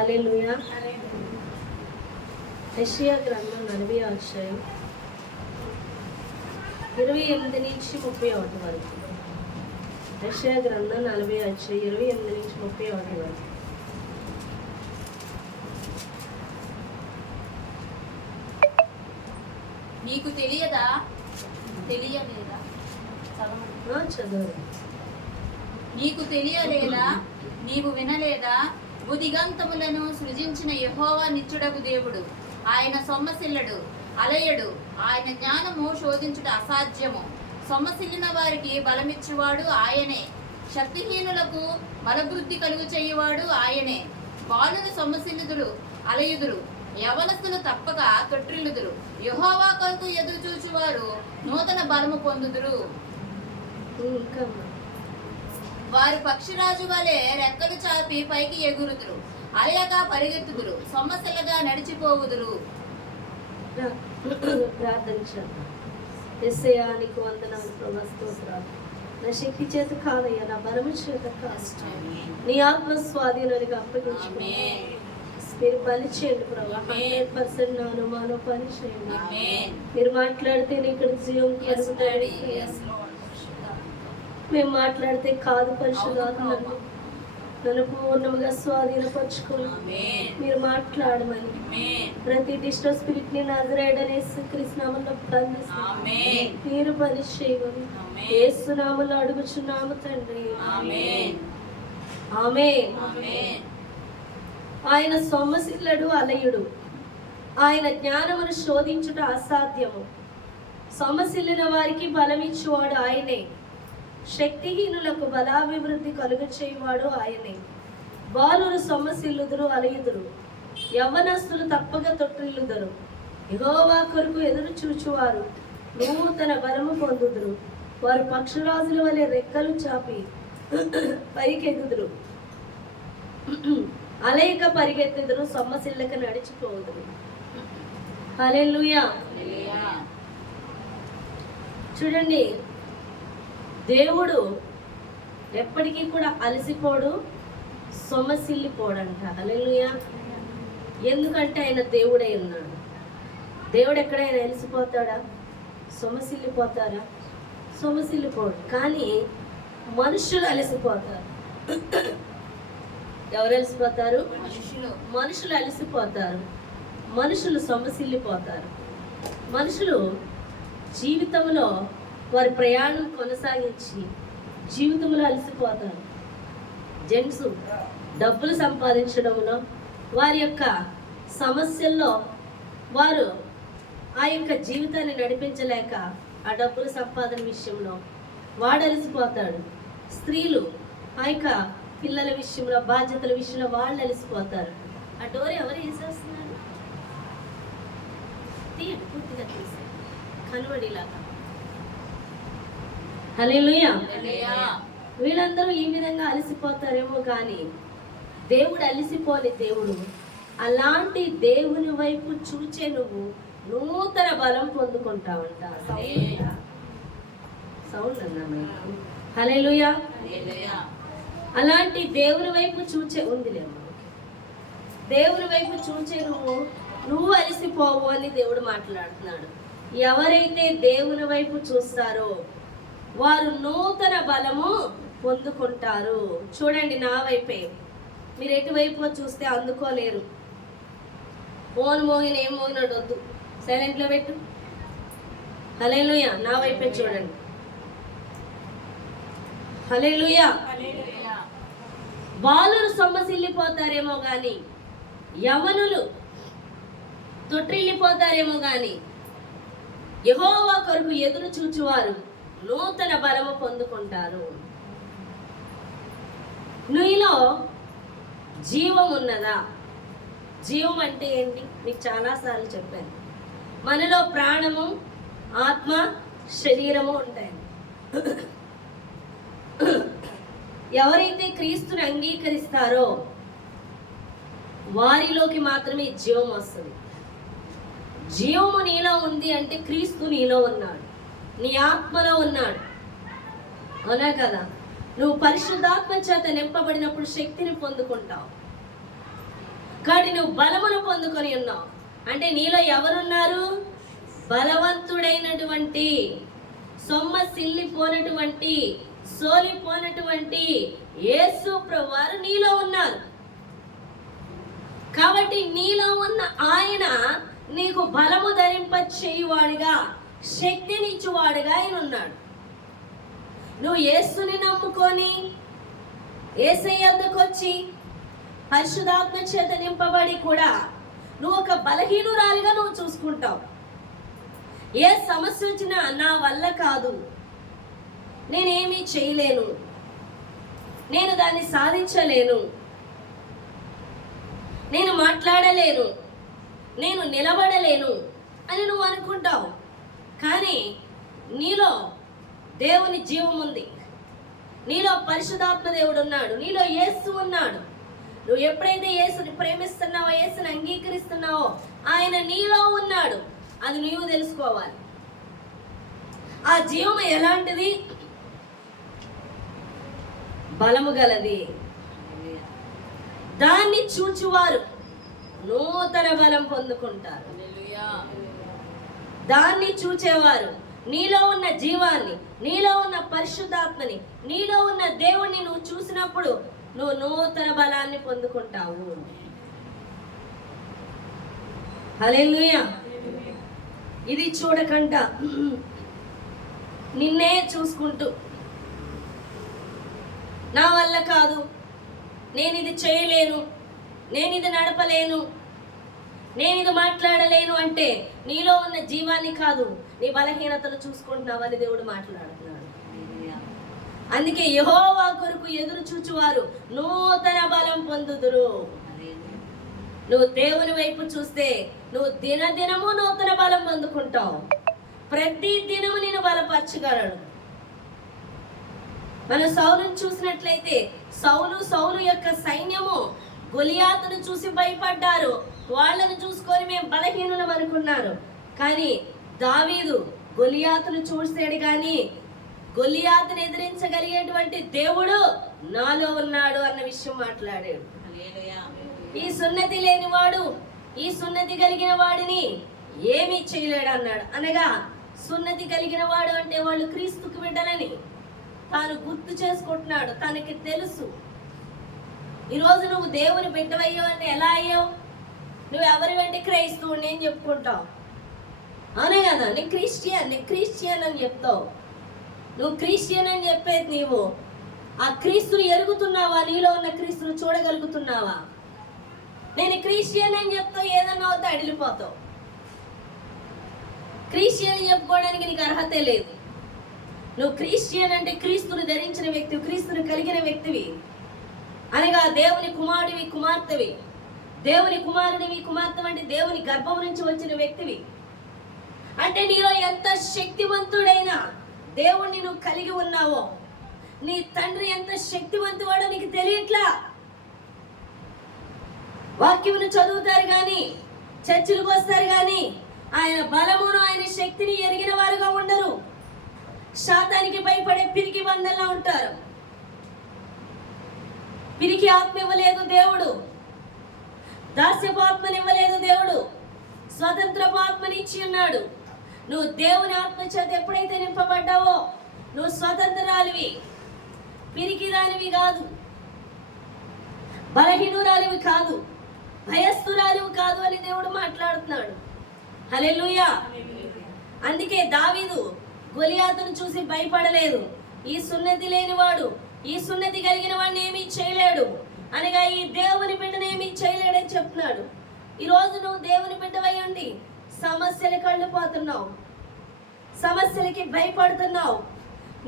హల్లెలూయా. యెషయా గ్రంథం 40వ అధ్యాయం 28 నుంచి 31 వరకు. యెషయా గ్రంథం 40వ అధ్యాయం 28 నుంచి 31 వరకు. నీకు తెలియదా? తెలియలేదా? చదువు. నీకు తెలియలేదా? నీవు వినలేదా? భూదిగంతములను సృజించిన యెహోవా నిత్యుడగు దేవుడు. ఆయన సొమ్మసిల్లడు, అలయడు. ఆయన జ్ఞానము శోధించుట అసాధ్యము. సొమ్మసిల్లిన వారికి బలమిచ్చువాడు ఆయనే. శక్తిహీనులకు బలవృద్ధి కలుగు చేయువాడు ఆయనే. బాలును సొమ్మసిల్లుదురు, అలయుదురు. యవనస్తులు తప్పక తొట్టిల్లుదురు. యెహోవా కొరకు ఎదురు చూచువారు నూతన బలము పొందుదురు. వారు పక్షిరాజు వలె రెక్కలు చాపి పైకి ఎగురుదురు. అలయగా పరిగెత్తుదురు, సొమ్మసిల్లగా నడిచిపోవుదురు. ప్రార్థన చేద్దాం. యేసయ్యా నీకు వందనాలు ప్రభువా, స్తోత్రాలు. నా శక్తి చేత కాదయ్యా, నా బలము చేత కాదు, నీ ఆత్మ స్వాధీనానికి అప్పగించుకో. మీరు పని చేయండి ప్రభా. 100% నా అనుమానం పని చేయండి. మీరు మాట్లాడితే ఇక్కడ జీవం కలుగుతాడు. మేము మాట్లాడితే కాదు, పరిశుద్ధాత్మ నన్ను పూర్ణముగా స్వాధీనపరచుకోండి. మీరు మాట్లాడమని ప్రతి డిస్టర్బ్ స్పిరిట్ ని నజరేయుడైన యేసుక్రీస్తు నామములో బంధిస్తున్నాము. మీరు పని చేయమని యేసు నామములో అడుగుచున్నాము తండ్రి. ఆమేన్. ఆయన సొమ్మసిల్లడు, అలయుడు. ఆయన జ్ఞానమును శోధించుట అసాధ్యము. సొమ్మసిల్లిన వారికి బలమిచ్చువాడు ఆయనే. శక్తిహీనులకు బలాభివృద్ధి కలుగ చేయువాడు ఆయనే. బాలురు సొమ్మసిల్లుదురు, అలయుదురు. యవ్వనస్తులు తప్పక తొట్టిల్లుదురు. యెహోవా కొరకు ఎదురు చూచువారు నూతన బలము పొందుదురు. వారు పక్షిరాజుల వలె రెక్కలు చాపి పైకెగుదురు. అలయక పరిగెత్తుదురు, సొమ్మసిల్లక నడిచిపోదురు. హల్లెలూయా. చూడండి, దేవుడు ఎప్పటికీ కూడా అలసిపోడు, సొమ్మసిల్లిపోడంట. హల్లెలూయా. ఎందుకంటే ఆయన దేవుడై ఉన్నాడు. దేవుడు ఎక్కడైనా అలసిపోతాడా? సొమ్మసిల్లిపోతారా? సొమ్మసిల్లిపోడు. కానీ మనుషులు అలసిపోతారు. ఎవరు అలసిపోతారు? మనుషులు అలసిపోతారు. మనుషులు సొమ్మసిల్లిపోతారు. మనుషులు జీవితంలో వారి ప్రయాణం కొనసాగించి జీవితంలో అలసిపోతారు. జెంట్స్ డబ్బులు సంపాదించడంలో, వారి యొక్క సమస్యల్లో వారు ఆ యొక్క జీవితాన్ని నడిపించలేక ఆ డబ్బుల సంపాదన విషయంలో వాడు అలసిపోతాడు. స్త్రీలు ఆ యొక్క పిల్లల విషయంలో, బాధ్యతల విషయంలో వాళ్ళు అలసిపోతారు. ఆ డోర్ ఎవరు వేసేస్తున్నారు? తీయండి, పూర్తిగా తీసి కనువడిలాగా. హల్లెలూయా. వీళ్ళందరూ ఈ విధంగా అలసిపోతారేమో కానీ దేవుడు అలసిపోని దేవుడు. అలాంటి దేవుని వైపు చూచే నువ్వు నూతన బలం పొందుకుంటావంట. సౌండ్ అన్నా. హల్లెలూయా. అలాంటి దేవుని వైపు చూచే ఉందిలేమో. దేవుని వైపు చూచే నువ్వు అలసిపోవు అని దేవుడు మాట్లాడుతున్నాడు. ఎవరైతే దేవుని వైపు చూస్తారో వారు నూతన బలము పొందుకుంటారు. చూడండి, నా వైపే. మీరు ఎటువైపు చూస్తే అందుకోలేరు. ఫోన్ మోగిన ఏం మోగినాడు వద్దు, సైలెంట్లో పెట్టు. హల్లెలూయా. నా వైపే చూడండి. హల్లెలూయా. బాలురు సొమ్మసిల్లిపోతారేమో కానీ, యవనులు తొట్టిల్లిపోతారేమో కానీ, యెహోవా కొరకు ఎదురు చూచువారు నూతన బలము పొందుకుంటారు. నీలో జీవం ఉన్నదా? జీవం అంటే ఏంటి? మీకు చాలాసార్లు చెప్పాను. మనలో ప్రాణము, ఆత్మ, శరీరము ఉంటాయి. ఎవరైతే క్రీస్తుని అంగీకరిస్తారో వారిలోకి మాత్రమే జీవం వస్తుంది. జీవము నీలో ఉంది అంటే క్రీస్తు నీలో ఉన్నాడు, నీ ఆత్మలో ఉన్నాడు. అవునా కదా? నువ్వు పరిశుద్ధాత్మ చేత నింపబడినప్పుడు శక్తిని పొందుకుంటావు. కాబట్టి నువ్వు బలమును పొందుకొని ఉన్నావు. అంటే నీలో ఎవరున్నారు? బలవంతుడైనటువంటి, సొమ్మసిల్లిపోనటువంటి, సోలిపోనటువంటి యేసు ప్రభువారు నీలో ఉన్నారు. కాబట్టి నీలో ఉన్న ఆయన నీకు బలము ధరింప చేయువాడుగా, శక్తినిచ్చువాడుగా ఆయన ఉన్నాడు. నువ్వు యేసుని నమ్ముకొని యేసయ్య వద్దకు వచ్చి పరిశుద్ధాత్మ చేత నింపబడి కూడా నువ్వు ఒక బలహీనురాలిగా నువ్వు చూసుకుంటావు. ఏ సమస్య వచ్చినా నా వల్ల కాదు, నేనేమీ చేయలేను, నేను దాన్ని సాధించలేను, నేను మాట్లాడలేను, నేను నిలబడలేను అని నువ్వు అనుకుంటావు. కానీ నీలో దేవుని జీవం ఉంది, నీలో పరిశుద్ధాత్మ దేవుడు ఉన్నాడు, నీలో యేసు ఉన్నాడు. నువ్వు ఎప్పుడైతే యేసుని ప్రేమిస్తున్నావో, యేసుని అంగీకరిస్తున్నావో, ఆయన నీలో ఉన్నాడు. అది నీవు తెలుసుకోవాలి. ఆ జీవం ఎలాంటిది? బలము గలది. దాన్ని చూచువారు నూతన బలం పొందుకుంటారు. దాన్ని చూచేవారు నీలో ఉన్న జీవాన్ని, నీలో ఉన్న పరిశుద్ధాత్మని, నీలో ఉన్న దేవుణ్ణి నువ్వు చూసినప్పుడు నువ్వు నూతన బలాన్ని పొందుకుంటావు. హల్లెలూయా. ఇది చూడకంట నిన్నే చూసుకుంటూ నా వల్ల కాదు, నేను ఇది చేయలేను, నేను ఇది నడపలేను, నేను ఇది మాట్లాడలేను అంటే నీలో ఉన్న జీవాన్ని కాదు, నీ బలహీనతను చూసుకుంటున్నావని దేవుడు మాట్లాడుతున్నాడు. అందుకే యెహోవా కొరకు ఎదురు చూచువారు నూతన బలం పొందుదురు. నువ్వు దేవుని వైపు చూస్తే నువ్వు దినదినము నూతన బలం పొందుకుంటావు. ప్రతి దినము నేను బలపరచగలడు. మన సౌలును చూసినట్లయితే సౌలు యొక్క సైన్యము గొలియాతును చూసి భయపడ్డారు. వాళ్ళను చూసుకొని మేము బలహీనులం అనుకున్నారు. కానీ దావీదు గొలియాతును చూసాడు, కానీ గొలియాతును ఎదిరించగలిగేటువంటి దేవుడు నాలో ఉన్నాడు అన్న విషయం మాట్లాడాడు. ఈ సున్నతి లేనివాడు, ఈ సున్నతి కలిగిన వాడిని ఏమీ చేయలేడు అన్నాడు. అనగా సున్నతి కలిగిన వాడు అంటే వాళ్ళు క్రీస్తుకు బిడ్డలని తాను గుర్తు చేసుకుంటున్నాడు. తనకి తెలుసు. ఈరోజు నువ్వు దేవుని బిడ్డవయ్యావు అంటే ఎలా అయ్యావు? నువ్వు ఎవరి వెంట క్రైస్తవుని అని చెప్పుకుంటావు, అవునే కదా? నీ క్రిస్టియన్ అని చెప్తావు. నువ్వు క్రిస్టియన్ అని చెప్పేది నీవు ఆ క్రీస్తుని ఎరుగుతున్నావా? నీలో ఉన్న క్రీస్తుని చూడగలుగుతున్నావా? నేను క్రిస్టియన్ అని చెప్తావు, ఏదన్నా అవుతా అడిలిపోతావు. క్రిస్టియన్ చెప్పుకోవడానికి నీకు అర్హతే లేదు. నువ్వు క్రిస్టియన్ అంటే క్రీస్తుని ధరించిన వ్యక్తివి, క్రీస్తుని కలిగిన వ్యక్తివి, అనగా దేవుని కుమారుడివి, కుమార్తెవి. దేవుని కుమారుడివి, కుమార్తె అంటే దేవుని గర్భం నుంచి వచ్చిన వ్యక్తివి. అంటే నీలో ఎంత శక్తివంతుడైనా దేవుణ్ణి నువ్వు కలిగి ఉన్నావో, నీ తండ్రి ఎంత శక్తివంతువాడో నీకు తెలియట్లా. వాక్యమును చదువుతారు కానీ, చర్చిలకు వస్తారు కానీ ఆయన బలమును, ఆయన శక్తిని ఎరిగిన వారుగా ఉండరు. శాతానికి భయపడే పిరికి బందల్లా ఉంటారు. పిరికి ఆత్మ ఇవ్వలేదు దేవుడు, దాస్యపు ఆత్మని ఇవ్వలేదు దేవుడు, స్వతంత్రపు ఆత్మని ఇచ్చి ఉన్నాడు. నువ్వు దేవుని ఆత్మ చేత ఎప్పుడైతే నింపబడ్డావో నువ్వు స్వతంత్రాలివి, పిరికిదానివి కాదు, బలహీనురాలివి కాదు, భయస్థురాలివి కాదు అని దేవుడు మాట్లాడుతున్నాడు. హల్లెలూయా. అందుకే దావీదు గొలియాతును చూసి భయపడలేదు. ఈ సున్నతి లేనివాడు, ఈ సున్నతి కలిగిన వాడిని ఏమీ చేయలేడు, అనగా ఈ దేవుని బిడ్డను ఏమీ చేయలేడని చెప్తున్నాడు. ఈరోజు నువ్వు దేవుని బిడ్డవై ఉండి సమస్యలు కళ్ళిపోతున్నావు, సమస్యలకి భయపడుతున్నావు,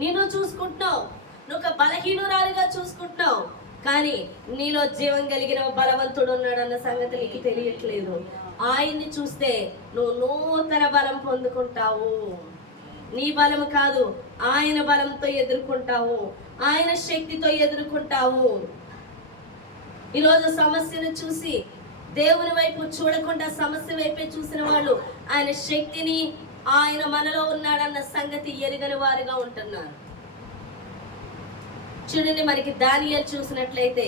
నిన్ను చూసుకుంటున్నావు, నువ్వు ఒక బలహీనురాలుగా చూసుకుంటున్నావు. కానీ నీలో జీవం కలిగిన బలవంతుడు ఉన్నాడన్న సంగతి నీకు తెలియట్లేదు. ఆయన్ని చూస్తే నువ్వు నూతన బలం పొందుకుంటావు. నీ బలం కాదు, ఆయన బలంతో ఎదుర్కొంటావు, ఆయన శక్తితో ఎదుర్కొంటావు. ఈరోజు సమస్యను చూసి దేవుని వైపు చూడకుండా సమస్య వైపే చూసిన వాళ్ళు ఆయన శక్తిని, ఆయన మనలో ఉన్నాడన్న సంగతి ఎరుగని వారుగా ఉంటున్నారు. చూడండి, మనకి దానియేలు చూసినట్లయితే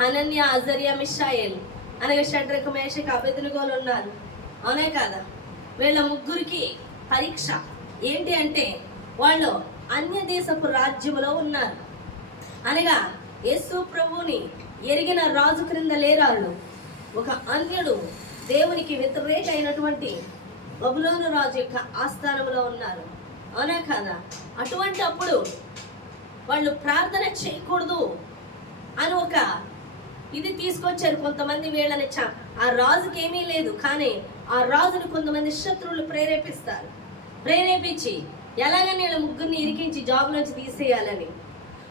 హనన్య, అజర్యా, మిషాయేల్ అనగా షడ్రకు మేషకు అబెద్నెగోలు ఉన్నారు. అవునే కాదా? వీళ్ళ ముగ్గురికి పరీక్ష ఏంటి అంటే వాళ్ళు అన్య దేశపు రాజ్యములో ఉన్నారు. అనగా యేసు ప్రభువుని ఎరిగిన రాజు క్రింద లేరాళ్ళు. ఒక అన్యుడు దేవునికి వ్యతిరేక అయినటువంటి బబులోను రాజు యొక్క ఆస్థానంలో ఉన్నారు. అవునా కాదా? అటువంటి అప్పుడు వాళ్ళు ప్రార్థన చేయకూడదు అని ఒక ఇది తీసుకొచ్చారు. కొంతమంది వీళ్ళని ఆ రాజుకి ఏమీ లేదు, కానీ ఆ రాజును కొంతమంది శత్రువులు ప్రేరేపించి ఎలాగని వీళ్ళ ముగ్గురిని ఇరికించి జాబ్ నుంచి తీసేయాలని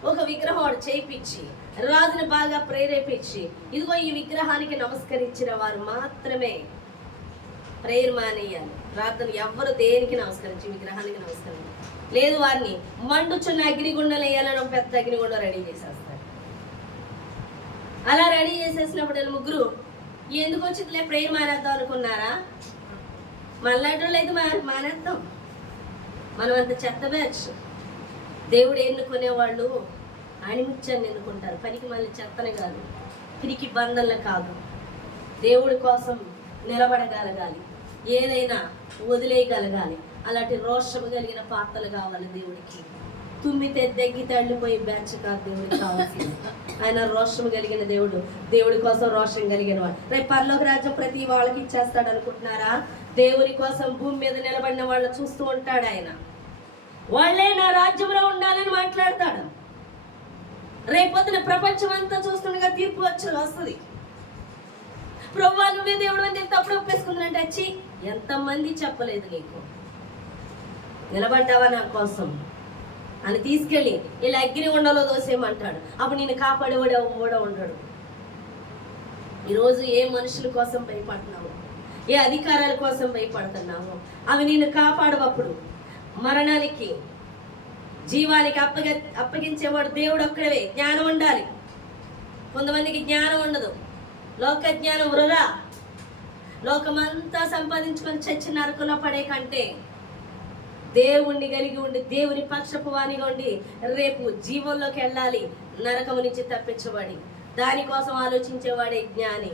ఒక విగ్రహం చేయించి రాజుని బాగా ప్రేరేపించి, ఇదిగో ఈ విగ్రహానికి నమస్కరించిన వారు మాత్రమే ప్రేయర్ మానేయాలి. ప్రార్థన ఎవ్వరు దేనికి నమస్కరించి విగ్రహానికి నమస్కరించాలి లేదు. వారిని మండుచున్న అగ్నిగుండం వేయాలని పెద్ద అగ్నిగుండం రెడీ చేసేస్తారు. అలా రెడీ చేసేసినప్పుడు వీళ్ళు ముగ్గురు ఎందుకు వచ్చిందిలే ప్రేయర్ మానేద్దాం అనుకున్నారా? మళ్ళాటోళ్ళు అయితే మానేద్దాం, మనం అంత చెత్త బ్యాచ్. దేవుడు ఎన్నుకునేవాళ్ళు అణిముత్యాన్ని ఎన్నుకుంటారు, పనికి మళ్ళీ చెత్తనే కాదు, పిరికి బంధంలో కాదు. దేవుడి కోసం నిలబడగలగాలి, ఏదైనా వదిలేయగలగాలి. అలాంటి రోషము కలిగిన పాత్రలు కావాలి దేవుడికి. తుమ్మితే దగ్గి తళ్ళిపోయి బ్యాచ్ కాదు దేవుడికి కావాల్సింది. ఆయన రోషం కలిగిన దేవుడు, దేవుడి కోసం రోషం కలిగిన వాడు. రేపు పరలోక రాజ్యం ప్రతి వాళ్ళకి ఇచ్చేస్తాడు అనుకుంటున్నారా? దేవుని కోసం భూమి మీద నిలబడిన వాళ్ళు చూస్తూ ఉంటాడు ఆయన. వాళ్ళే నా రాజ్యంలో ఉండాలని మాట్లాడతాడు. రేపొద్దున ప్రపంచం అంతా చూస్తుండగా తీర్పు వస్తుంది. ప్రభువా నువ్వే దేవుడు అని తప్పుడు ఒప్పేసుకుందంటే వచ్చి ఎంతమంది చెప్పలేదు నీకు, నిలబడ్డావా నా కోసం అని తీసుకెళ్ళి ఇలా అగ్ని ఉండలో దోసేయమంటాడు. అప్పుడు నేను కాపాడేవాడు ఎవడో ఉంటాడు. ఈరోజు ఏ మనుషుల కోసం భయపడుతున్నావు, ఏ అధికారాల కోసం భయపడుతున్నావు, అవి నేను కాపాడవప్పుడు మరణానికి జీవానికి అప్పగించేవాడు దేవుడు ఒక్కడే. జ్ఞానం ఉండాలి. కొంతమందికి జ్ఞానం ఉండదు. లోక జ్ఞానం వృధా. లోకమంతా సంపాదించుకొని చచ్చి నరకంలో పడే కంటే దేవుణ్ణి కలిగి ఉండి దేవుని పక్షపు వాణిగా ఉండి రేపు జీవంలోకి వెళ్ళాలి, నరకము నుంచి తప్పించబడి దానికోసం ఆలోచించేవాడే జ్ఞాని.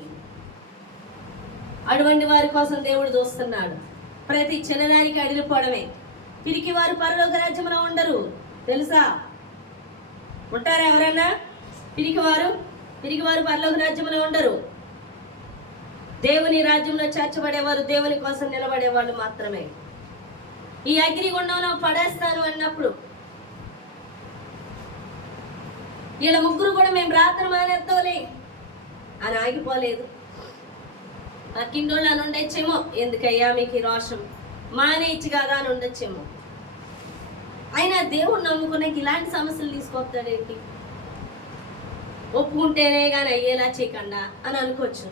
అటువంటి వారి కోసం దేవుడు చూస్తున్నాడు. ప్రతి చిన్నదానికి అడిగిపోవడమే. పిరికి వారు పరలోక రాజ్యంలో ఉండరు తెలుసా? ఉంటారా ఎవరన్నా? పిరికి వారు పరలోక రాజ్యంలో ఉండరు. దేవుని రాజ్యంలో చేర్చబడేవారు దేవుని కోసం నిలబడేవాళ్ళు మాత్రమే. ఈ అగ్నిగుండంలో పడేస్తాను అన్నప్పుడు వీళ్ళ ముగ్గురు కూడా మేము ప్రార్థన మానేద్దాంలే అని ఆగిపోలేదు. ఆ కిందోళ్ళు అని ఉండొచ్చేమో, ఎందుకయ్యా మీకు రోషం మానేయచ్చు కదా అని ఉండొచ్చేమో. అయినా దేవుడు నమ్ముకున్నాక ఇలాంటి సమస్యలు తీసుకొస్తాడేంటి? ఒప్పుకుంటేనే కానీ అయ్యేలా చేయకుండా అని అనుకోవచ్చు.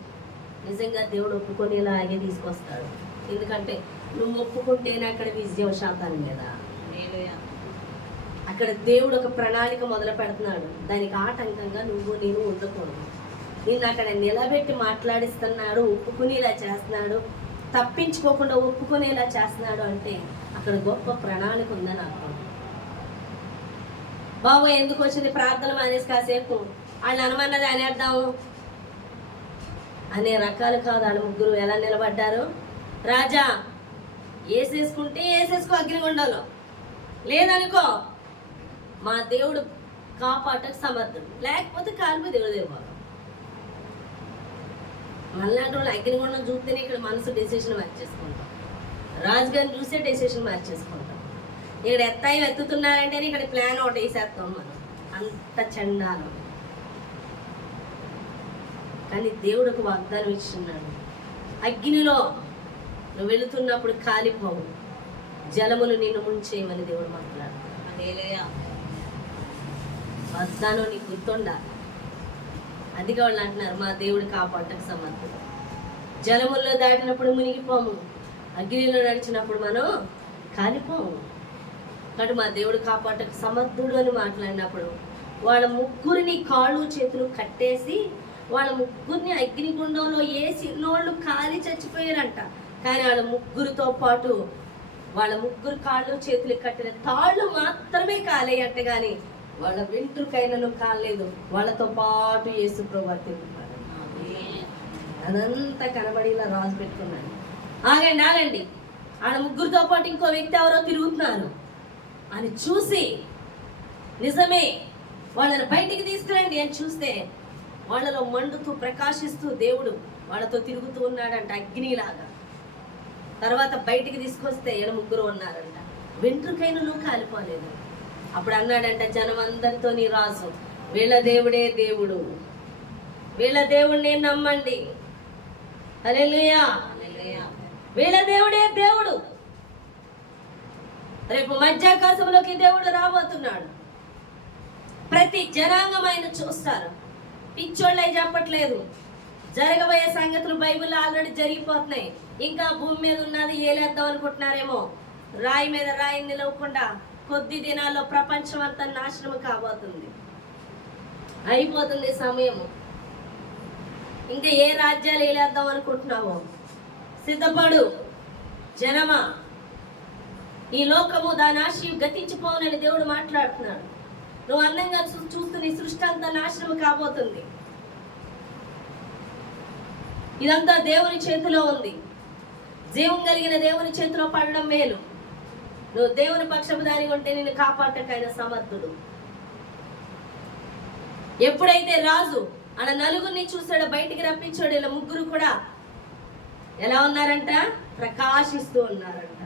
నిజంగా దేవుడు ఒప్పుకునేలాగే తీసుకొస్తాడు. ఎందుకంటే నువ్వు ఒప్పుకుంటేనే అక్కడ విజయం శాతాన్ని మీద. అక్కడ దేవుడు ఒక ప్రణాళిక మొదలు పెడుతున్నాడు. దానికి ఆటంకంగా నేను ఉండకూడదు. నిన్ను అక్కడ నిలబెట్టి మాట్లాడిస్తున్నాడు, ఒప్పుకునేలా చేస్తున్నాడు, తప్పించుకోకుండా ఒప్పుకునేలా చేస్తున్నాడు అంటే అక్కడ గొప్ప ప్రణాళిక ఉందని అర్థం. బాబు ఎందుకు వచ్చింది ప్రార్థన మానేసి కాసేపు వాళ్ళు అనమన్నది అనేద్దాము అనే రకాలు కాదు. వాళ్ళ ముగ్గురు ఎలా నిలబడ్డారు? రాజా వేసేసుకుంటే వేసేసుకో అగ్నిగుండంలో, లేదనుకో మా దేవుడు కాపాటకు సమర్థుడు, లేకపోతే కాలిపోయి దేవుడు దేవుడు. మళ్ళాంటి వాళ్ళు అగ్నిగుండం చూస్తేనే ఇక్కడ మనసు డెసిషన్ మార్చేసుకుంటాం. రాజుగారిని చూసే డెసిషన్ మార్చేసుకుంటాం. ఇక్కడ ఎత్తాయి ఎత్తుతున్నారంటే ఇక్కడ ప్లాన్ ఒకటి వేసేస్తాం మనం. అంత చండాలం. కానీ దేవుడు ఒక వాగ్దానం ఇచ్చున్నాడు. అగ్నిలో నువ్వు వెళుతున్నప్పుడు కాలిపోవు, జలములు నిన్ను ముంచేయమని దేవుడు మాట్లాడుతున్నాడు. వాగ్దానం నీకు గుర్తుండాలి. అందుకే వాళ్ళు అంటున్నారు మా దేవుడు కాపాడటకు సమర్థుడు. జలముల్లో దాటినప్పుడు మునిగిపోము, అగ్నిలో నడిచినప్పుడు మనం కాలిపోము. కాబట్టి మా దేవుడు కాపాడటకు సమర్థుడు అని మాట్లాడినప్పుడు వాళ్ళ ముగ్గురిని కాళ్ళు చేతులు కట్టేసి వాళ్ళ ముగ్గురిని అగ్నిగుండంలో వేసి నోళ్ళు కాలి చచ్చిపోయారంట. కానీ వాళ్ళ ముగ్గురితో పాటు వాళ్ళ ముగ్గురు కాళ్ళు చేతులు కట్టిన తాళ్ళు మాత్రమే కాలేయంట, కానీ వాళ్ళ వెంట్రుకైనను కాలేదు. వాళ్ళతో పాటు యేసు ప్రభువు తిరుగుతాడు. అదంతా కనబడిలా రాజు పెట్టుకున్నాడు. ఆగండి ఆగండి, ఆడ ముగ్గురితో పాటు ఇంకో వ్యక్తి ఎవరో తిరుగుతున్నారు అని చూసి, నిజమే వాళ్ళని బయటికి తీసుకురండి అని చూస్తే వాళ్ళలో మండుతూ ప్రకాశిస్తూ దేవుడు వాళ్ళతో తిరుగుతూ ఉన్నాడంట అగ్నిలాగా. తర్వాత బయటికి తీసుకొస్తే ముగ్గురు ఉన్నారంట, వెంట్రుకైనను కాలిపోలేదు. అప్పుడు అన్నాడంట జనం అందరితో, నీ రాజు వీళ్ళ దేవుడే దేవుడు, వీళ్ళ దేవుడిని నమ్మండి. హల్లెలూయా, వీళ్ళ దేవుడే దేవుడు. రేపు మధ్యాకాశంలోకి దేవుడు రాబోతున్నాడు. ప్రతి జనాంగం ఆయన చూస్తారు. పిచ్చోళ్ళై చెప్పట్లేదు. జరగబోయే సంగతులు బైబిల్లో ఆల్రెడీ జరిగిపోతున్నాయి. ఇంకా భూమి మీద ఉన్నది ఏలేద్దాం అనుకుంటున్నారేమో. రాయి మీద రాయి నిలవకుండా కొద్ది దినాల్లో ప్రపంచం అంతా నాశనం కాబోతుంది. అయిపోతుంది సమయము. ఇంకా ఏ రాజ్యాలు ఏలేద్దాం అనుకుంటున్నావో సిద్ధపడు జనమా. ఈ లోకము దాని ఆశయం గతించిపోనని దేవుడు మాట్లాడుతున్నాడు. నువ్వు అందంగా చూస్తున్న ఈ సృష్టి అంతా నాశనం కాబోతుంది. ఇదంతా దేవుని చేతిలో ఉంది. జీవం కలిగిన దేవుని చేతిలో పడడం మేలు. నువ్వు దేవుని పక్షపు దాని ఉంటే నిన్ను కాపాడటకైన సమర్థుడు. ఎప్పుడైతే రాజు అలా నలుగురిని చూసాడో, బయటికి రప్పించాడు, ఇలా ముగ్గురు కూడా ఎలా ఉన్నారంట? ప్రకాశిస్తూ ఉన్నారంట.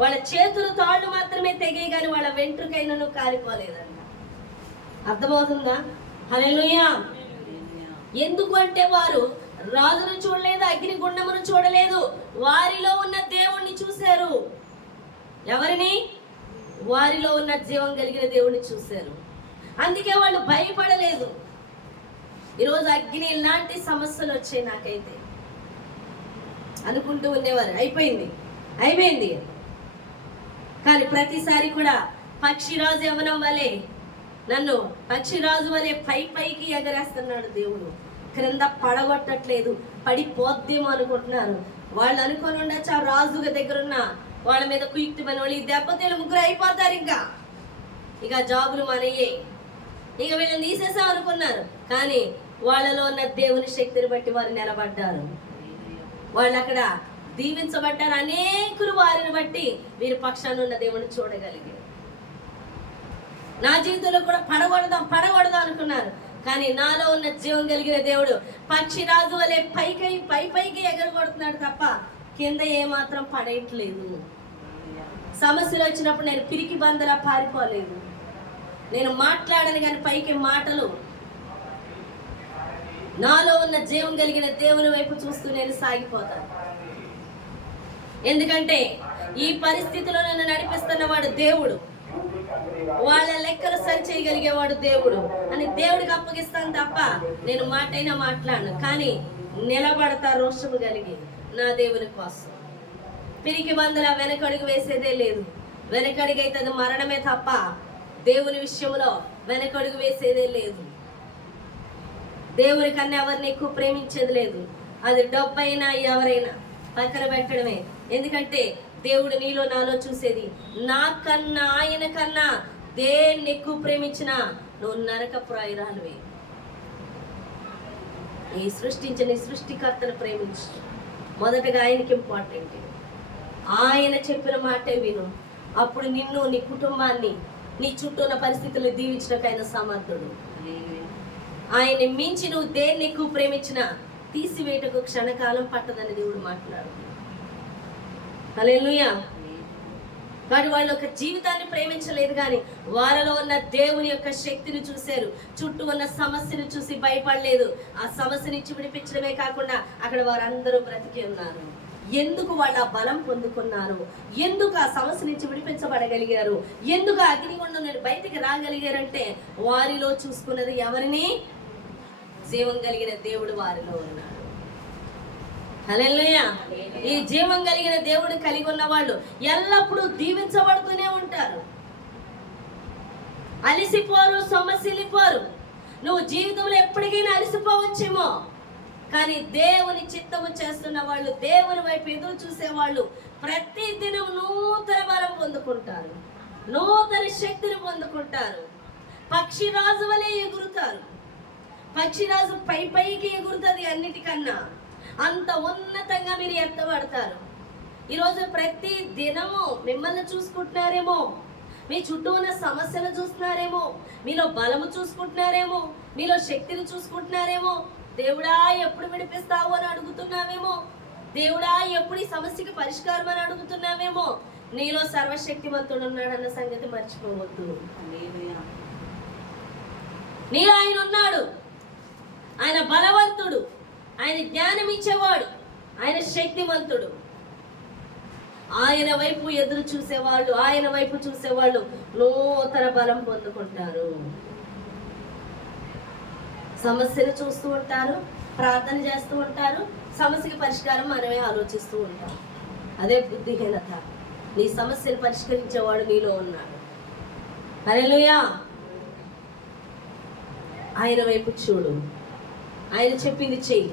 వాళ్ళ చేతులు తాళ్ళు మాత్రమే తెగాయి కానీ వాళ్ళ వెంట్రుకైనను కాలిపోలేదంట. అర్థమవుతుందా? హల్లెలూయా. ఎందుకు అంటే వారు రాజును చూడలేదు, అగ్ని గుండమును చూడలేదు, వారిలో ఉన్న దేవుణ్ణి చూశారు. ఎవరిని? వారిలో ఉన్న జీవం కలిగిన దేవుణ్ణి చూశారు. అందుకే వాళ్ళు భయపడలేదు. ఈరోజు అగ్ని ఇలాంటి సమస్యలు వచ్చాయి. నాకైతే అనుకుంటూ ఉండేవారు అయిపోయింది కానీ ప్రతిసారి కూడా పక్షిరాజు యవనం వలె నన్ను పక్షిరాజు వలె పైకి ఎగరేస్తున్నాడు దేవుడు. క్రింద పడగొట్టట్లేదు. పడిపోద్దేమో అనుకుంటున్నారు వాళ్ళు. అనుకొని ఉండొచ్చు ఆ రాజు దగ్గర ఉన్న వాళ్ళ మీద కుయుక్తి పని వాళ్ళు. ఈ దెబ్బతీలు ముగ్గురు అయిపోతారు. ఇక జాబులు మనయ్యే, ఇక వీళ్ళని తీసేసాం అనుకున్నారు. కానీ వాళ్ళలో ఉన్న దేవుని శక్తిని బట్టి వారు నిలబడ్డారు. వాళ్ళు అక్కడ దీవించబడ్డారు. అనేకులు వారిని బట్టి వీరి పక్షాన్ని ఉన్న దేవుని చూడగలిగారు. నా జీవితంలో కూడా పడగొడదాం అనుకున్నారు. కానీ నాలో ఉన్న జీవం కలిగిన దేవుడు పక్షిరాజు వలె పైకి ఎగరగొడుతున్నాడు తప్ప కింద ఏమాత్రం పడేయట్లేదు. సమస్యలు వచ్చినప్పుడు నేను పిరికి బందలా పారిపోలేదు. నేను మాట్లాడను కానీ పైకి మాటలు, నాలో ఉన్న జీవం కలిగిన దేవుని వైపు చూస్తూ నేను సాగిపోతాను. ఎందుకంటే ఈ పరిస్థితిలో నన్ను నడిపిస్తున్న వాడు దేవుడు. వాళ్ళ లెక్కలు సరి చేయగలిగేవాడు దేవుడు అని దేవుడికి అప్పగిస్తాను తప్ప నేను మాటైనా మాట్లాడను. కానీ నిలబడతా రోషము కలిగి నా దేవుని కోసం. పిరికి బందలా వెనకడుగు వేసేదే లేదు. వెనకడుగు అయితే అది మరణమే తప్ప దేవుని విషయంలో వెనకడుగు వేసేదే లేదు. దేవుని కన్నా ఎవరిని ఎక్కువ ప్రేమించేది లేదు. అది డబ్బైనా ఎవరైనా పక్కన పెట్టడమే. ఎందుకంటే దేవుడు నీలో నాలో చూసేది నాకన్నా ఆయన కన్నా దేన్ని ఎక్కువ ప్రేమించినా నువ్వు నరకప్రాయురాలువే. ఈ సృష్టించిన సృష్టికర్తను ప్రేమించు. మొదటగా ఆయనకి ఇంపార్టెంట్. ఆయన చెప్పిన మాటే విను. అప్పుడు నిన్ను, నీ కుటుంబాన్ని, నీ చుట్టూ ఉన్న పరిస్థితులు దీవించడానికైనా సమర్థుడు. ఆయన్ని మించి నువ్వు దేన్ని ఎక్కువ ప్రేమించినా తీసివేయటకు క్షణకాలం పట్టదని దేవుడు మాట్లాడు. హల్లెలూయా. వాడు వాళ్ళ యొక్క జీవితాన్ని ప్రేమించలేదు కానీ వారిలో ఉన్న దేవుని యొక్క శక్తిని చూశారు. చుట్టూ ఉన్న సమస్యను చూసి భయపడలేదు. ఆ సమస్య నుంచి విడిపించడమే కాకుండా అక్కడ వారందరూ బ్రతికి ఉన్నారు. ఎందుకు వాళ్ళు ఆ బలం పొందుకున్నారు? ఎందుకు ఆ సమస్య నుంచి విడిపించబడగలిగారు? ఎందుకు ఆ అగ్నిగుండం నుండి బయటికి రాగలిగారంటే వారిలో చూసుకున్నది ఎవరిని? జీవం కలిగిన దేవుడు వారిలో ఉన్నాడు. హల్లెలూయా. ఈ జీవం కలిగిన దేవుడు కలిగి ఉన్న వాళ్ళు ఎల్లప్పుడూ దీవించబడుతూనే ఉంటారు. అలిసిపోరు, సొమ్మసిల్లిపోరు. నువ్వు జీవితంలో ఎప్పటికైనా అలిసిపోవచ్చేమో కానీ దేవుని చిత్తము చేస్తున్న వాళ్ళు, దేవుని వైపు ఎదురు చూసేవాళ్ళు ప్రతి దినం నూతన బలం పొందుకుంటారు, నూతన శక్తిని పొందుకుంటారు. పక్షిరాజు వలె ఎగురుతారు. పక్షిరాజు పైకి ఎగురుతుంది అన్నిటికన్నా. అంత ఉన్నతంగా మీరు ఎత్తబడతారు. ఈరోజు ప్రతి దినము మిమ్మల్ని చూసుకుంటున్నారేమో, మీ చుట్టూ ఉన్న సమస్యలు చూస్తున్నారేమో, మీలో బలము చూసుకుంటున్నారేమో, మీలో శక్తిని చూసుకుంటున్నారేమో. దేవుడా ఎప్పుడు విడిపిస్తావు అని అడుగుతున్నావేమో, దేవుడా ఎప్పుడు ఈ సమస్యకి పరిష్కారం అని అడుగుతున్నావేమో. నీలో సర్వశక్తివంతుడు ఉన్నాడన్న సంగతి మర్చిపోవద్దు. నీలో ఆయన ఉన్నాడు. ఆయన బలవంతుడు, ఆయన జ్ఞానం ఇచ్చేవాడు, ఆయన శక్తివంతుడు. ఆయన వైపు ఎదురు చూసేవాళ్ళు, ఆయన వైపు చూసేవాళ్ళు నూతన బలం పొందుకుంటారు. సమస్యలు చూస్తూ ఉంటారు, ప్రార్థన చేస్తూ ఉంటారు, సమస్యకి పరిష్కారం మనమే ఆలోచిస్తూ ఉంటాం. అదే బుద్ధిహీనత. నీ సమస్యను పరిష్కరించేవాడు నీలో ఉన్నాడు. హల్లెలూయా. ఆయన వైపు చూడు, ఆయన చెప్పింది చెయ్యి.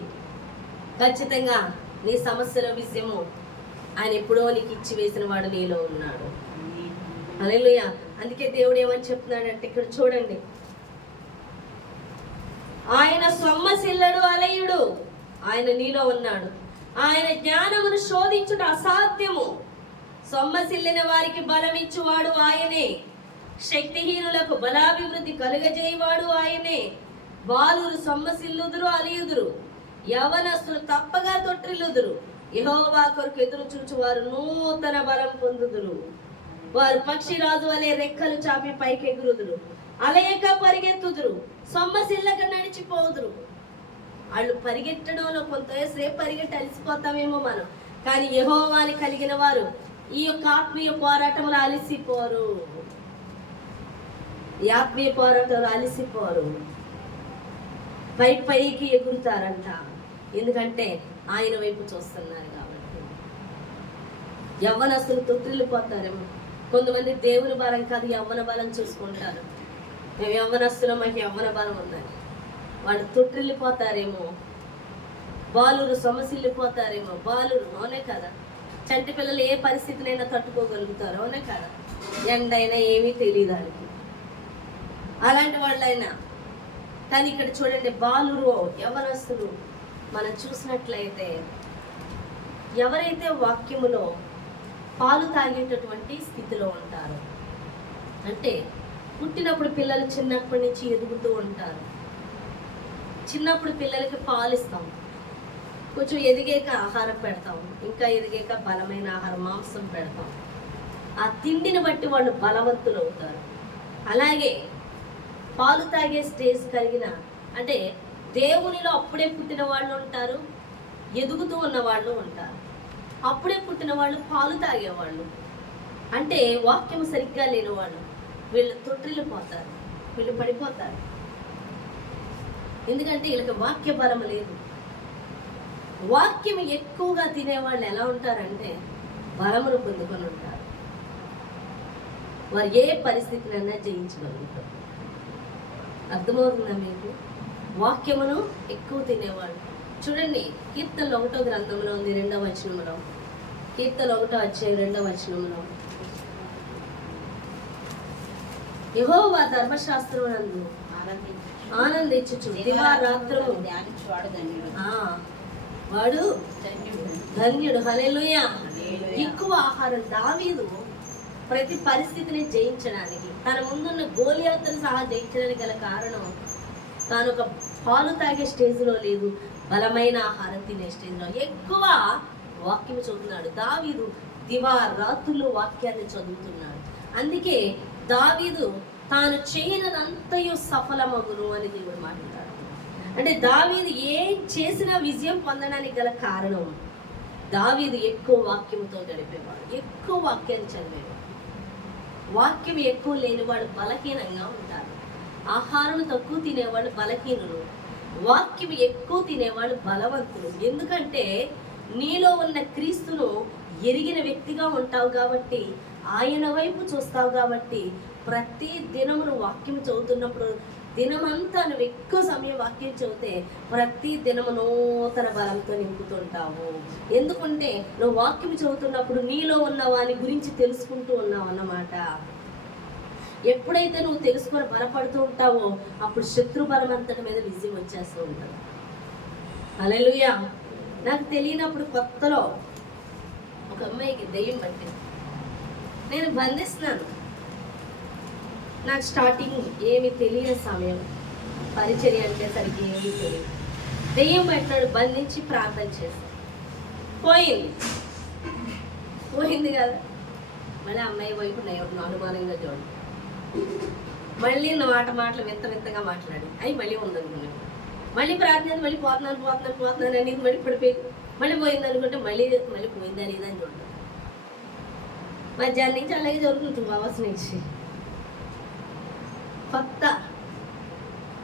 ఖచ్చితంగా నీ సమస్యల విషయము ఆయన ఎప్పుడో నీకు ఇచ్చి వేసిన వాడు నీలో ఉన్నాడు. హల్లెలూయా. అందుకే దేవుడు ఏమని చెప్తున్నాడంటే ఇక్కడ చూడండి, ఆయన సొమ్మసిల్లడు అలయుడు, ఆయన నీలో ఉన్నాడు. ఆయన జ్ఞానమును శోధించుట అసాధ్యము. సొమ్మసిల్లిన వారికి బలమిచ్చువాడు ఆయనే, శక్తిహీనులకు బలాభివృద్ధి కలుగజేయవాడు ఆయనే. బాలురు సొమ్మసిల్లుదురు అలియుదురు, యవనస్తులు తప్పగా తొట్టిల్లుదురు. యెహోవా కొరకు ఎదురు చూచువారు నూతన బలం పొందుదురు. వారు పక్షిరాజు వలె రెక్కలు చాపి పైకి ఎగురుదురు, అలయక పరిగెత్తుదురు, సొమ్మసిల్లక నడిచిపోదురు. వాళ్ళు పరిగెట్టడంలో కొంతసేపు పరిగెట్టి అలసిపోతామేమో మనం, కానీ యెహోవాని కలిగిన వారు ఈ యొక్క ఆత్మీయ పోరాటంలో అలసిపోరు. ఈ ఆత్మీయ పోరాటంలో అలసిపోరు, పైకి ఎగురుతారంట. ఎందుకంటే ఆయన వైపు చూస్తున్నారు కాబట్టి. యవ్వనస్తులు తొట్టిల్లిపోతారేమో. కొంతమంది దేవుని బలం కాదు, యవ్వన బలం చూసుకుంటారు. మేము యవ్వనస్తులు, మాకు యవ్వన బలం ఉందని వాళ్ళు తొట్టిల్లిపోతారేమో. బాలురు సొమసిల్లిపోతారేమో. బాలురు అవునే కదా, చంటి పిల్లలు ఏ పరిస్థితినైనా తట్టుకోగలుగుతారు, అవునే కదా. ఎండైనా ఏమీ తెలియదు వాళ్ళకి, అలాంటి వాళ్ళైనా. కానీ ఇక్కడ చూడండి, బాలురు యవ్వనస్తులు మనం చూసినట్లయితే ఎవరైతే వాక్యములో పాలు తాగేటటువంటి స్థితిలో ఉంటారో, అంటే పుట్టినప్పుడు పిల్లలు చిన్నప్పటి నుంచి ఎదుగుతూ ఉంటారు. చిన్నప్పుడు పిల్లలకి పాలు ఇస్తాం, కొంచెం ఎదిగాక ఆహారం పెడతాం, ఇంకా ఎదిగాక బలమైన ఆహారం మాంసం పెడతాం. ఆ తిండిని బట్టి వాళ్ళు బలవంతులు అవుతారు. అలాగే పాలు తాగే స్టేజ్ కలిగిన, అంటే దేవునిలో అప్పుడే పుట్టిన వాళ్ళు ఉంటారు, ఎదుగుతూ ఉన్న వాళ్ళు ఉంటారు. అప్పుడే పుట్టిన వాళ్ళు పాలు తాగేవాళ్ళు, అంటే వాక్యం సరిగ్గా లేని వాళ్ళు, వీళ్ళు తొట్టిల్లిపోతారు, వీళ్ళు పడిపోతారు. ఎందుకంటే వీళ్ళకి వాక్య బలం లేదు. వాక్యం ఎక్కువగా తినేవాళ్ళు ఎలా ఉంటారంటే బలమును పొందుకొని ఉంటారు. వారు ఏ పరిస్థితినైనా జయించగలుగుతారు. అర్థమవుతుందా మీకు? వాక్యమును ఎక్కువ తినేవాళ్ళు. చూడండి, కీర్తనలు 1వ గ్రంథంలో ఉంది 2వ వచనంలో. కీర్తన 1వ అధ్యాయం 2వ వచనంలో, యెహోవా ధర్మశాస్త్రం నందు ఆనందించుచు దివారాత్రము వాడు ధన్యుడు. హల్లెలూయా. ఎక్కువ ఆహారం. దావీదు ప్రతి పరిస్థితిని జయించడానికి, తన ముందున్న గోలియాతును సహా జయించడానికి గల కారణం, తాను ఒక పాలు తాగే స్టేజ్లో లేదు, బలమైన ఆహారం తినే స్టేజ్లో ఎక్కువ వాక్యం చదువుతున్నాడు. దావీదు దివారాత్రులు వాక్యాన్ని చదువుతున్నాడు. అందుకే దావీదు తాను చేయనంతయు సఫలమగును అని దేవుడు మాట్లాడాడు. అంటే దావీదు ఏం చేసినా విజయం పొందడానికి గల కారణం, దావీదు ఎక్కువ వాక్యంతో గడిపేవాడు, ఎక్కువ వాక్యాన్ని చదివేవాడు. వాక్యం ఎక్కువ లేనివాడు బలహీనంగా ఉంటారు. ఆహారం తక్కువ తినేవాళ్ళు బలహీనులు, వాక్యం ఎక్కువ తినేవాళ్ళు బలవంతులు. ఎందుకంటే నీలో ఉన్న క్రీస్తును ఎరిగిన వ్యక్తిగా ఉంటావు కాబట్టి, ఆయన వైపు చూస్తావు కాబట్టి, ప్రతి దినము వాక్యం చదువుతున్నప్పుడు దినమంతా నువ్వు ఎక్కువ సమయం వాక్యం చదివితే ప్రతి దినము నూతన బలంతో నింపుతుంటావు. ఎందుకంటే నువ్వు వాక్యం చదువుతున్నప్పుడు నీలో ఉన్న వాని గురించి తెలుసుకుంటూ ఉన్నావు అన్నమాట. ఎప్పుడైతే నువ్వు తెలుసుకొని బలపడుతూ ఉంటావో అప్పుడు శత్రు బలం అంతటి మీద విజయం వచ్చేస్తూ ఉంటుంది. హల్లెలూయా. నాకు తెలియనప్పుడు కొత్తలో ఒక అమ్మాయికి దెయ్యం పట్టింది. నేను బంధిస్తున్నాను. నాకు స్టార్టింగ్ ఏమి తెలియని సమయం, పరిచర్య అంటే సరికి ఏమీ తెలియదు. దెయ్యం పట్టినాడు, బంధించి ప్రార్థన చేశాను. పోయింది కదా. మళ్ళీ అమ్మాయి వైపు అనుమానంగా చూడండి. మళ్ళీ మాటలు వింతగా మాట్లాడి అవి మళ్ళీ ఉందనుకున్నాను. మళ్ళీ ప్రార్థన, మళ్ళీ పోతున్నాను అనేది మళ్ళీ పడిపోయింది. మళ్ళీ పోయింది అనుకుంటే మళ్ళీ పోయింది అనేది అని చూడండి. మధ్యాహ్నం నుంచి అలాగే జరుగుతుంది 2 hours నుంచి. కొత్త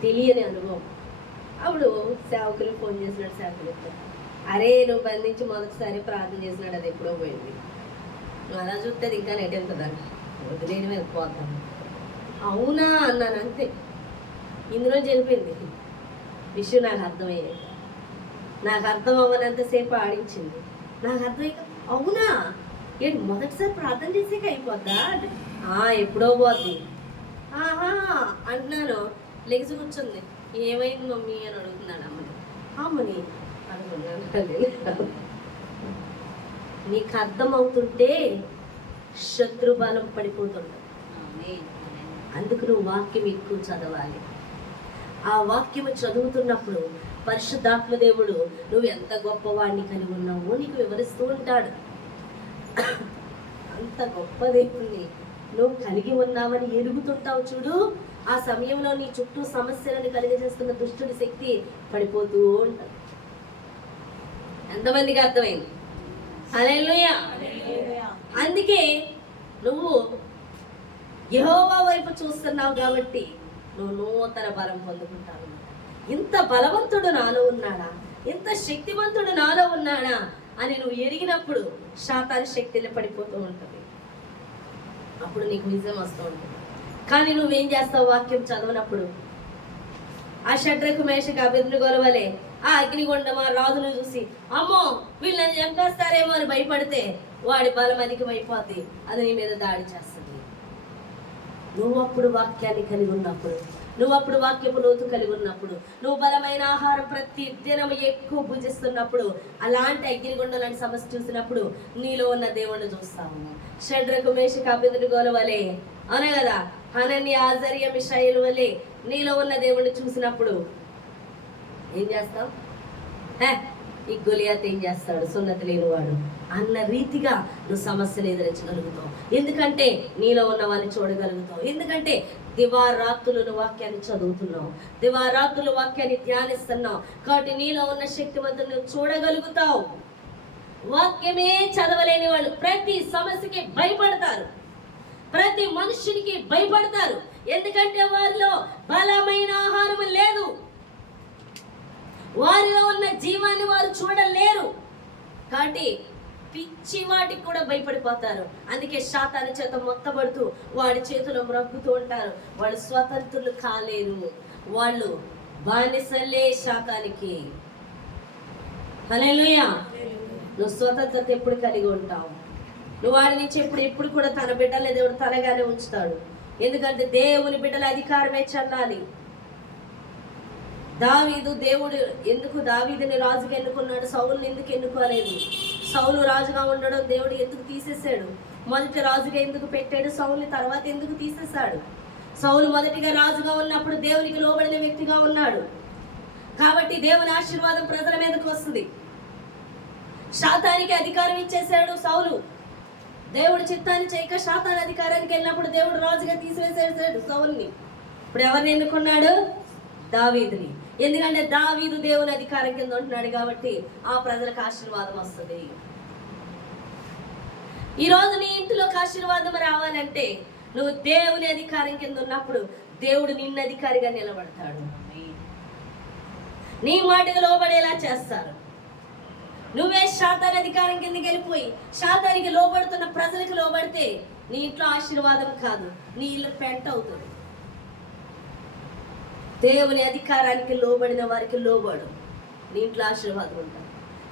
తెలియని అనుభవం. అప్పుడు సేవకులు ఫోన్ చేసినాడు. సేవకులు అరే నువ్వు బంధించి మొదటిసారి ప్రార్థన చేసినాడు, అది ఎప్పుడో పోయింది. నువ్వు అలా చూస్తే అది ఇంకా నెట్టెళ్తుందంట, వదిలేని మీద పోతాను. అవునా అన్నాను, అంతే. ఇందులో జరిపింది విషయం. నాకు అర్థమయ్యేది. నాకు అర్థం అవ్వనంతసేపు ఆడించింది. నాకు అర్థమయ్యాక అవునా ఏంటి మొదటిసారి ప్రార్థన చేసేక అయిపోద్దా? ఎప్పుడో పోద్ది అంటున్నాను. లెగిసి కూర్చుంది. ఏమైంది మమ్మీ అని అడుగుతున్నాడు అమ్మని అనుకున్నాను. నీకు అర్థం అవుతుంటే శత్రుబలం పడిపోతుంది. అందుకు నువ్వు వాక్యం ఎక్కువ చదవాలి. ఆ వాక్యము చదువుతున్నప్పుడు పరిశుద్ధాత్మ దేవుడు నువ్వు ఎంత గొప్పవాడిని కలిగి ఉన్నావో నీకు వివరిస్తూ ఉంటాడు. అంత గొప్ప దేవుణ్ణి నువ్వు కలిగి ఉన్నావని ఎరుగుతుంటావు చూడు. ఆ సమయంలో నీ చుట్టూ సమస్యలను కలిగజేస్తున్న దుష్టుడి శక్తి పడిపోతూ ఉంటాడు. ఎంతమందికి అర్థమైంది? హల్లెలూయా. అందుకే నువ్వు యెహోవా వైపు చూస్తున్నావు కాబట్టి నువ్వు నూతన బలం పొందుకుంటావు. ఇంత బలవంతుడు నాలో ఉన్నాడా, ఇంత శక్తివంతుడు నాలో ఉన్నాడా అని నువ్వు ఎరిగినప్పుడు శాతాని శక్తిని పడిపోతూ ఉంటుంది. అప్పుడు నీకు విజయం వస్తూ ఉంటుంది. కానీ నువ్వేం చేస్తావు? వాక్యం చదవనప్పుడు ఆ షడ్రకు మేషకు అబేద్నెగోల వలె ఆ అగ్నిగుండం ఆ రాజును చూసి అమ్మో వీళ్ళని చంపేస్తారేమో అని భయపడితే వాడి బలం అధికమైపోద్ది, అది నీ మీద దాడి చేస్తుంది. నువ్వు అప్పుడు వాక్యాన్ని కలిగి ఉన్నప్పుడు, నువ్వు అప్పుడు వాక్యపు లోతు కలిగి ఉన్నప్పుడు, నువ్వు బలమైన ఆహారం ప్రతి దినం ఎక్కువ భుజిస్తున్నప్పుడు, అలాంటి అగ్నిగుండం లాంటి సమస్య చూసినప్పుడు నీలో ఉన్న దేవుణ్ణి చూస్తావు. షడ్రకు మేషకు అబేద్నెగోల వలె అనే కదా, హనన్య ఆజర్య మిషాయిల్ వలె నీలో ఉన్న దేవుణ్ణి చూసినప్పుడు ఏం చేస్తావు? ఈ గొలియాత్ ఏం చేస్తాడు? సున్నతి లేనివాడు అన్న రీతిగా నువ్వు సమస్యలు ఎదిరించగలుగుతావు. ఎందుకంటే నీలో ఉన్న వాళ్ళని చూడగలుగుతావు. ఎందుకంటే దివారాత్రులు వాక్యాన్ని చదువుతున్నావు, దివారాత్రులు వాక్యాన్ని ధ్యానిస్తున్నావు. కాబట్టి నీలో ఉన్న శక్తివంతులు నువ్వు చూడగలుగుతావు. వాక్యమే చదవలేని వాళ్ళు ప్రతి సమస్యకి భయపడతారు, ప్రతి మనుషునికి భయపడతారు. ఎందుకంటే వారిలో బలమైన ఆహారం లేదు, వారిలో ఉన్న జీవాన్ని వారు చూడలేరు. కాబట్టి పిచ్చి వాటికి కూడా భయపడిపోతారు. అందుకే శాతాని చేత మొత్తబడుతూ వాడి చేతులు మ్రగ్గుతూ ఉంటారు. వాళ్ళు స్వతంత్రులు కాలేరు, వాళ్ళు బానిసలే శాతానికి. హల్లెలూయా. నువ్వు స్వతంత్రత ఎప్పుడు కలిగి ఉంటావు? నువ్వు వాడి నుంచి ఎప్పుడు కూడా తన బిడ్డలే దేవుడు తనగానే ఉంచుతాడు. ఎందుకంటే దేవుని బిడ్డల అధికారమే చెల్లాలి. దేవుడు ఎందుకు దావీదుని రాజుగా ఎన్నుకున్నాడు? సౌలుని ఎందుకు ఎన్నుకోలేదు? సౌలు రాజుగా ఉండడం దేవుడు ఎందుకు తీసేశాడు? మొదటి రాజుగా ఎందుకు పెట్టాడు? సౌలుని తర్వాత ఎందుకు తీసేశాడు? సౌలు మొదటిగా రాజుగా ఉన్నప్పుడు దేవునికి లోబడిన వ్యక్తిగా ఉన్నాడు కాబట్టి దేవుని ఆశీర్వాదం ప్రజల మీదకు వస్తుంది. శాతానికి అధికారం ఇచ్చేశాడు సౌలు. దేవుడు చిత్తాన్ని చేయక శాతాన్ అధికారానికి వెళ్ళినప్పుడు దేవుడు రాజుగా తీసివేసేసాడు సౌలుని. ఇప్పుడు ఎవరిని ఎన్నుకున్నాడు? దావీదుని. ఎందుకంటే దావీదు దేవుని అధికారం కింద ఉంటున్నాడు కాబట్టి ఆ ప్రజలకు ఆశీర్వాదం వస్తుంది. ఈరోజు నీ ఇంటిలోకి ఆశీర్వాదం రావాలంటే నువ్వు దేవుని అధికారం కింద ఉన్నప్పుడు దేవుడు నిన్ను అధికారిగా నిలబడతాడు. నీ మాటకు లోబడేలా చేస్తారు. నువ్వే శాతాన్ అధికారం కిందకి వెళ్ళిపోయి శాతానికి లోబడుతున్న ప్రజలకు లోబడితే నీ ఇంట్లో ఆశీర్వాదం కాదు, నీ ఇల్లు పెంట అవుతుంది. దేవుని అధికారానికి లోబడిన వారికి లోబడు, నీ ఇంట్లో ఆశీర్వాదం ఉంటుంది.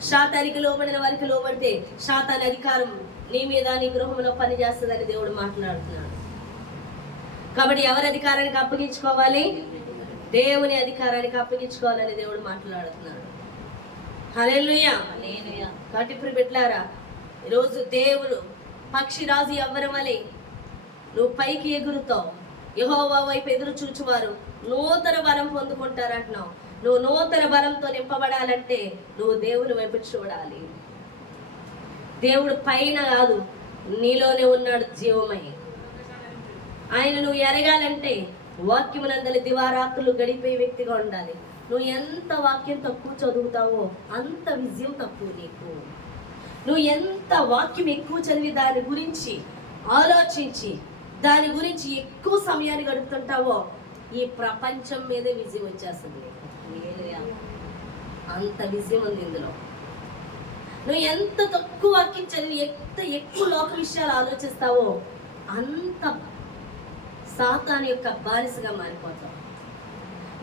శాతానికి లోబడిన వారికి లోబడితే శాతాన్ అధికారం నీ మీద నీ గృహంలో పనిచేస్తుందని దేవుడు మాట్లాడుతున్నాడు. కాబట్టి ఎవరి అధికారానికి అప్పగించుకోవాలి? దేవుని అధికారానికి అప్పగించుకోవాలని దేవుడు మాట్లాడుతున్నాడు. హల్లెలూయా. హల్లెలూయా. కాబట్టి ఇప్పుడు బిడ్డలారా, ఈరోజు దేవుడు పక్షిరాజు ఎవ్వరి వలె నువ్వు పైకి ఎగురుతావు. యెహోవా వైపు ఎదురు చూచువారు నూతన బలం పొందుకుంటారంటున్నావు. నువ్వు నూతన బలంతో నింపబడాలంటే నువ్వు దేవుని వైపు చూడాలి. దేవుడు పైన కాదు, నీలోనే ఉన్నాడు జీవమై. ఆయన నువ్వు ఎరగాలంటే వాక్యమునందలి దివారాత్రులు గడిపే వ్యక్తిగా ఉండాలి. నువ్వు ఎంత వాక్యం తక్కువ చదువుతావో అంత విజయం తక్కువ నీకు. నువ్వు ఎంత వాక్యం ఎక్కువ చదివి దాని గురించి ఆలోచించి దాని గురించి ఎక్కువ సమయాన్ని గడుపుతుంటావో ఈ ప్రపంచం మీదే విజయం వచ్చేస్తుంది నీకు. హల్లెలూయా. అంత విజయం ఉంది ఇందులో. నువ్వు ఎంత తక్కువ వాక్యం చదివి ఎంత ఎక్కువ లోక విషయాలు ఆలోచిస్తావో అంత సాతాను యొక్క బానిసగా మారిపోతావు.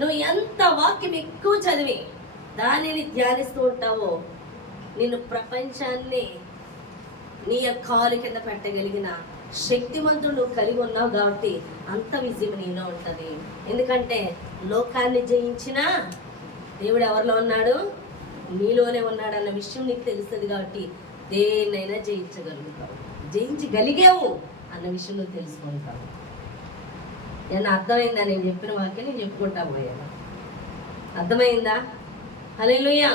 నువ్వు ఎంత వాక్యం ఎక్కువ చదివి దానిని ధ్యానిస్తూ ఉంటావో నిన్ను ప్రపంచాన్ని నీ కాలు కింద పెట్టగలిగిన శక్తివంతుడు నువ్వు కలిగి ఉన్నావు. కాబట్టి అంత విజయం నీలో ఉంటుంది. ఎందుకంటే లోకాన్ని జయించిన దేవుడు ఎవరిలో ఉన్నాడు? నీలోనే ఉన్నాడు అన్న విషయం నీకు తెలుస్తుంది. కాబట్టి దేన్నైనా జయించగలుగుతావు, జయించగలిగావు అన్న విషయం నువ్వు తెలుసుకుంటావు. నేను అర్థమైందా? నేను చెప్పిన వాక్యం నేను చెప్పుకుంటా పోయాను. అర్థమైందా? హల్లెలూయా.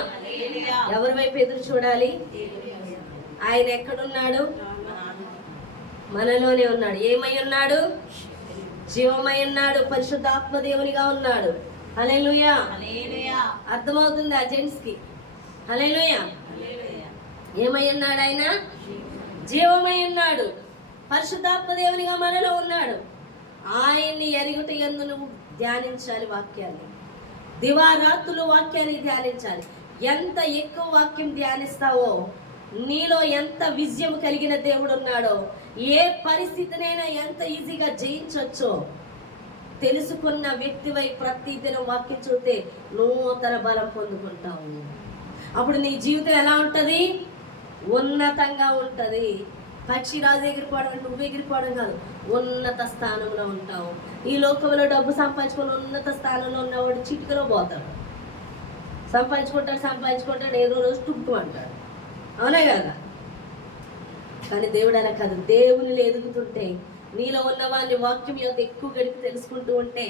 ఎవరి వైపు ఎదురు చూడాలి? ఆయన ఎక్కడున్నాడు? మనలోనే ఉన్నాడు. ఏమై ఉన్నాడు? జీవమై ఉన్నాడు. పరిశుద్ధాత్మ దేవునిగా ఉన్నాడు. హల్లెలూయా. అర్థమవుతుంది ఆ జెంట్స్ కి? హల్లెలూయా. ఏమై ఉన్నాడు? ఆయన జీవమై ఉన్నాడు. పరిశుద్ధాత్మ దేవునిగా మనలో ఉన్నాడు. ఆయన్ని ఎరుగుట యందు నువ్వు ధ్యానించాలి వాక్యాన్ని. దివారాత్రులు వాక్యాన్ని ధ్యానించాలి. ఎంత ఎక్కువ వాక్యం ధ్యానిస్తావో నీలో ఎంత విజయం కలిగిన దేవుడు ఉన్నాడో, ఏ పరిస్థితినైనా ఎంత ఈజీగా జయించవచ్చో తెలుసుకున్న వ్యక్తివై ప్రతిదినం వాక్యం చూస్తే నూతన బలం పొందుకుంటావు. అప్పుడు నీ జీవితం ఎలా ఉంటుంది? ఉన్నతంగా ఉంటుంది. పక్షిరాజు ఎగిరిపోవడం, నువ్వు ఎగిరిపోవడం కాదు, ఉన్నత స్థానంలో ఉంటావు. ఈ లోకంలో డబ్బు సంపాదించుకొని ఉన్నత స్థానంలో ఉన్నవాడు చిటికలో పోతాడు. సంపాదించుకుంటాడు, ఏదో రోజు టుక్కు అంటాడు. అవునా కదా? కానీ దేవుడు అలా కాదు. దేవునిలో ఎదుగుతుంటే నీలో ఉన్నవాడిని వాక్యం యొక్క ఎక్కువ గడిపి తెలుసుకుంటూ ఉంటే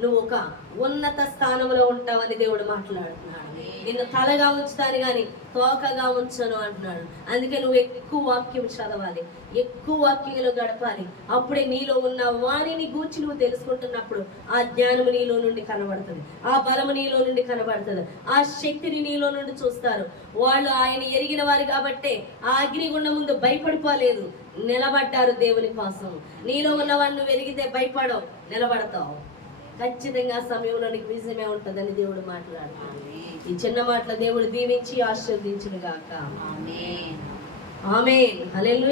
నువ్వు ఒక ఉన్నత స్థానంలో ఉంటావని దేవుడు మాట్లాడుతున్నాడు. నిన్ను తలగా ఉంచుతాను కానీ తోకగా ఉంచను అంటున్నాడు. అందుకే నువ్వు ఎక్కువ వాక్యం చదవాలి, ఎక్కువ వాక్యంలో గడపాలి. అప్పుడే నీలో ఉన్న వారిని గూర్చి నువ్వు తెలుసుకుంటున్నప్పుడు ఆ జ్ఞానము నీలో నుండి కనబడుతుంది, ఆ బలము నీలో నుండి కనబడుతుంది, ఆ శక్తిని నీలో నుండి చూస్తారు. వాళ్ళు ఆయన ఎరిగిన వారు కాబట్టే ఆ అగ్నిగుండం ముందు భయపడిపోలేదు, నిలబడ్డారు దేవుని కోసం. నీలో ఉన్నవాడిని నువ్వు ఎరిగితే భయపడవు, నిలబడతావు. ఖచ్చితంగా సమయంలో నీకు విజయమే ఉంటుందని దేవుడు మాట్లాడుతున్నాడు. ఈ చిన్న మాటల దేవుడు దీవించి ఆశీర్వదించును గాక. ఆమేన్. హల్లెలూయా.